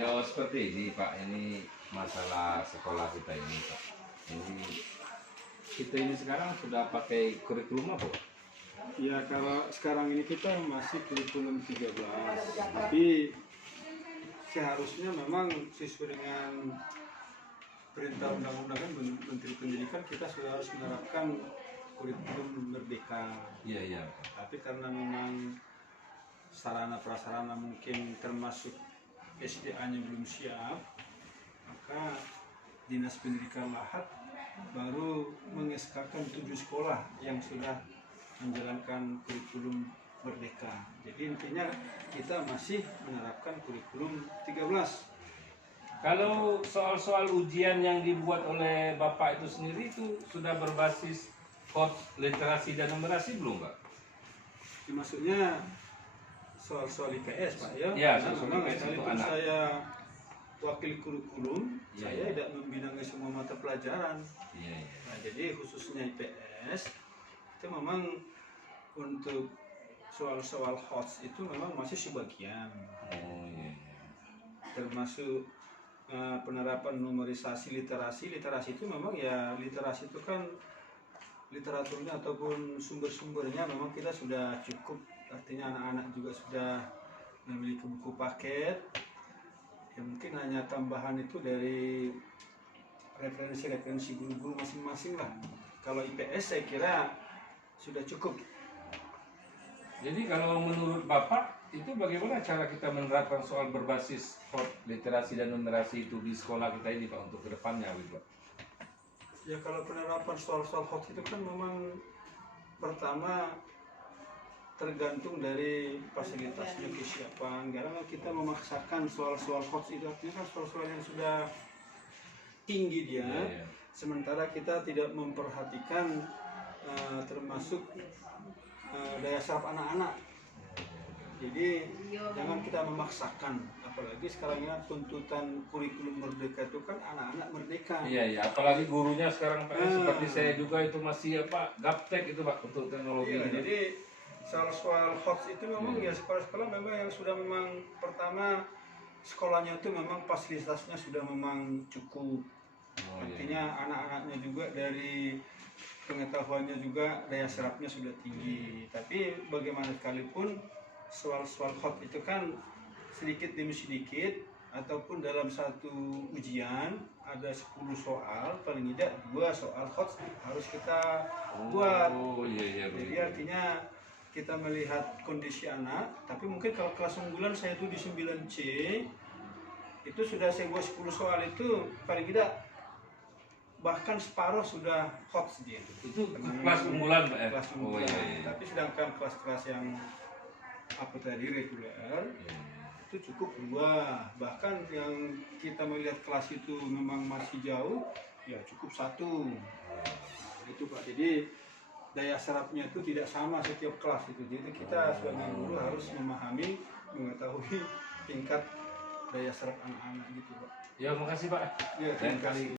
Ya seperti ini Pak, ini masalah sekolah kita ini Pak. Ini kita ini sekarang sudah pakai kurikulum apa? Ya kalau sekarang ini kita masih kurikulum 13, tapi seharusnya memang sesuai dengan perintah undang-undang Menteri Pendidikan kita sudah harus menerapkan kurikulum merdeka. Iya iya. Tapi karena memang sarana prasarana mungkin termasuk SDA-nya belum siap, maka Dinas Pendidikan Lahat baru mengeskakan 7 sekolah yang sudah menjalankan kurikulum merdeka. Jadi intinya kita masih menerapkan kurikulum 13. Kalau soal-soal ujian yang dibuat oleh Bapak itu sendiri itu sudah berbasis kod literasi dan numerasi belum Pak? Maksudnya soal-soal IPS Pak ya? Ya, Nah, soal memang IPS untuk sekalipun anak. saya wakil kurikulum, Ya, saya ya. tidak membinangi semua mata pelajaran. Iya iya. Nah, jadi khususnya IPS itu memang untuk soal-soal HOTS itu memang masih sebagian, Oh iya iya. termasuk penerapan numerisasi literasi. Literasi itu memang ya literasi itu kan literaturnya ataupun sumber-sumbernya memang kita sudah cukup, artinya anak-anak juga sudah memiliki buku paket. Ya mungkin hanya tambahan itu dari referensi-referensi guru-guru masing-masing lah. Kalau IPS saya kira sudah cukup. Jadi kalau menurut Bapak itu bagaimana cara kita menerapkan soal berbasis kod literasi dan numerasi itu di sekolah kita ini Pak untuk kedepannya gitu Pak? Ya kalau penerapan soal-soal HOTS itu kan memang pertama tergantung dari fasilitasnya kesiapan. Karena kita memaksakan soal-soal HOTS itu artinya kan soal-soal yang sudah tinggi dia, Iya, iya. sementara kita tidak memperhatikan termasuk daya serap anak-anak. Jadi jangan kita memaksakan, apalagi sekarang ya tuntutan kurikulum merdeka itu kan anak-anak merdeka. Iya iya, apalagi gurunya sekarang Pak, seperti saya juga itu masih apa gaptek itu Pak untuk teknologi. Iya, ini. jadi soal-soal HOTS itu memang ya sekolah-sekolah memang yang sudah memang pertama sekolahnya itu memang fasilitasnya sudah memang cukup. Oh, iya. Artinya anak-anaknya juga dari pengetahuannya juga daya serapnya sudah tinggi. Tapi bagaimana sekalipun soal-soal HOTS itu kan sedikit demi sedikit ataupun dalam satu ujian ada 10 soal, paling tidak 2 soal HOTS harus kita buat. Oh iya iya. Jadi begitu. artinya kita melihat kondisi anak, tapi mungkin kalau kelas unggulan saya itu di 9C itu sudah saya buat 10 soal itu paling tidak bahkan separuh sudah HOTS dia. Itu kelas unggulan Pak ya? Kelas Oh unggulan. iya iya. Tapi sedangkan kelas-kelas yang apa tadi reguler Iya, iya. itu cukup 2. Bahkan yang kita melihat kelas itu memang masih jauh, ya cukup 1. Itu Pak. Jadi daya serapnya itu tidak sama setiap kelas itu. Jadi kita sebagai guru harus memahami, mengetahui tingkat daya serap anak-anak gitu Pak. Ya makasih Pak. Ya, Lain terima kali kasih.